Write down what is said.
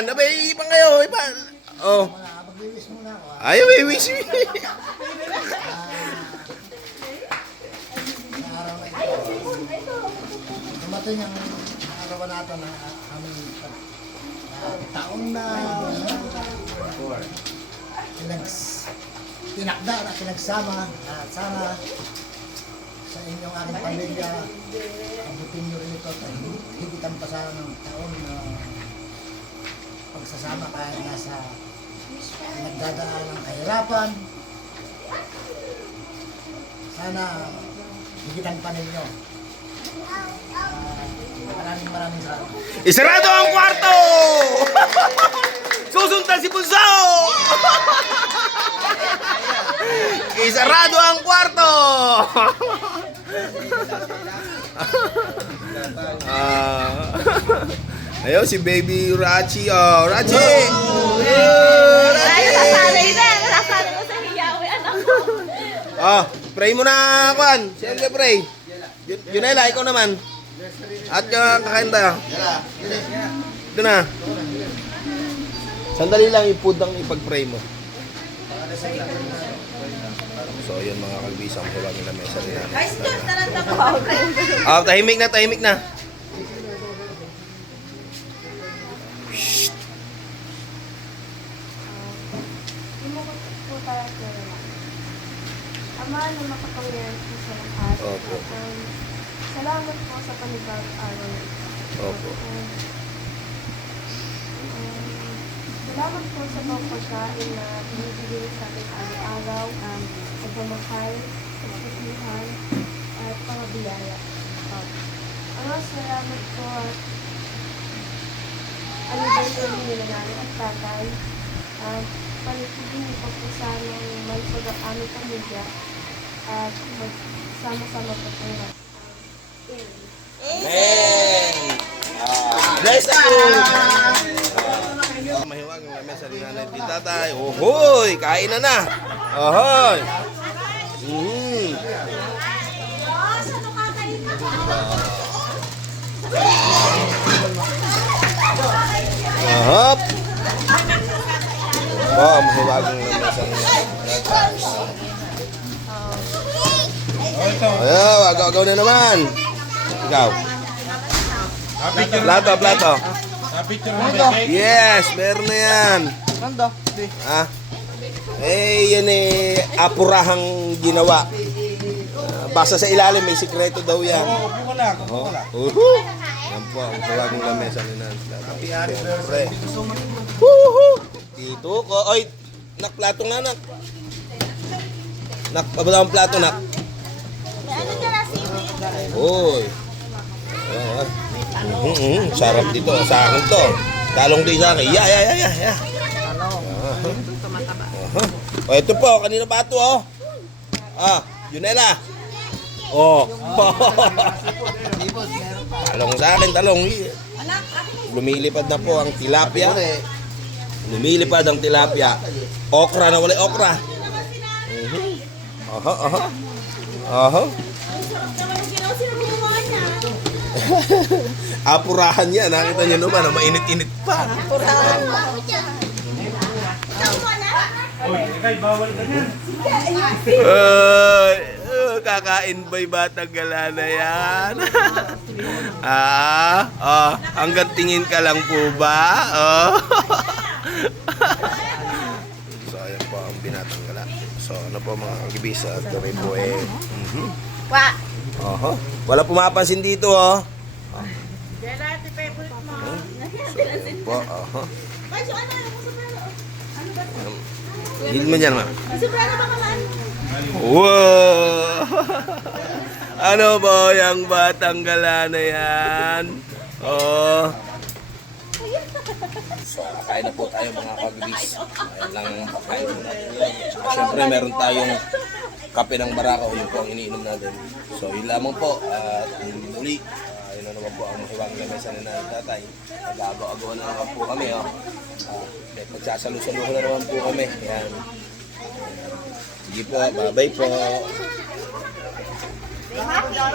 Ipan. Abay, ipan kayo. Ipan. Oh. Mag-wish muna ako. Ayaw, may wish. Sa araw na ito, dumating ang araw natin na aming taon na tinakda na pinagsama at sana sa inyong aking pamilya abutin nyo rin ito at higitan pa sana ng taon na pagsasama kahit nasa nagdadaan ng kahirapan. Sana higitan pa ninyo. Maraming salamat. Isarado ang kwarto! Susundan si Bunso! Isarado ang kwarto! Ayaw si Baby Rachi. Oh, Rachi! Ay, nasasanay na. Nasasanay ko sa hiyawi, anak ko. Oh, pray mo na, Kwan. Siyempre pray. Junela, ikaw naman. At yung kakain tayo. Ito na. Sandali lang i-food ang ipag-pray mo. So, yun mga kalbisang huwag nila may sarili. Ay, stop. Taranta ko. Ah, tahimik na, tahimik na. Po talaga na. Ama na makapangyarihan po sa lahat. Opo. Salamat po sa panibagong araw na ito. Opo. Salamat po sa mga pagkain na binibigay sa ating araw-araw, pagmamahal, pagtutulungan, at pangabiyaya. Ama, salamat po at ano ba yung nila namin at tatay. Palitigin niyo po po sana yung may aming pamilya at magsama-sama po po na. Amen! Bless you! Mahiwag ang lamesa rin nanay di tatay. Ohoy! Kain na na! Ohoy! Ahop! Oh, mahiwag ang lamesa rin nanay di tatay. Ayaw, agaw-agaw na naman. Ikaw. Plato, plato. Yes, meron na yan. Ah? Eh, yan eh, apurahang ginawa. Basta sa ilalim, may sikreto daw yan. Yan po, ang tawagong lamesa ni Nancy. Siyempre. Dito ko. Oy, nak, plato nga, nak. Nak, pabala ang plato, nak. Ano dyan na seaweed? Uy. Sarap dito. Sa akin to. Talong din sa akin. Ya. O, ito po. Kanina pa ito, oh. Ah, Junela. Oh. Talong sa akin, talong. Lumilipad na po ang tilapia. Lumilipad ang tilapia. Okra na wala okra. Aha. Apurahan niya. Nakita niyo naman, mainit-init pa. Purahan mo. Kakain ba'y batang gala na yan? Hanggang tingin ka lang po ba? So, ayan po ang binatang gala. So, ano po mga kagibisa? Gawin po eh. Wa. Wala pumapansin dito, oh. Yan natin favorite mo. So, ayan po, Ay, so ano? Ano ba? Gilid mo dyan, ma. Sobrano ba kaman? Wow! Ano ba yung batang gala na yan? Oh. So, kain na po tayo mga kagibis. Ayan lang ang pagkain po natin yun. Siyempre, meron tayong kape ng Barako. Yun po ang iniinom natin. So, yun lamang po. At muli, yun na naman po ang mahiwang lamesa na tatay. Nag-agaw-agaw na naman po kami. Magsasalo-saluhan na naman po kami. Yan. Sige po, bye-bye po.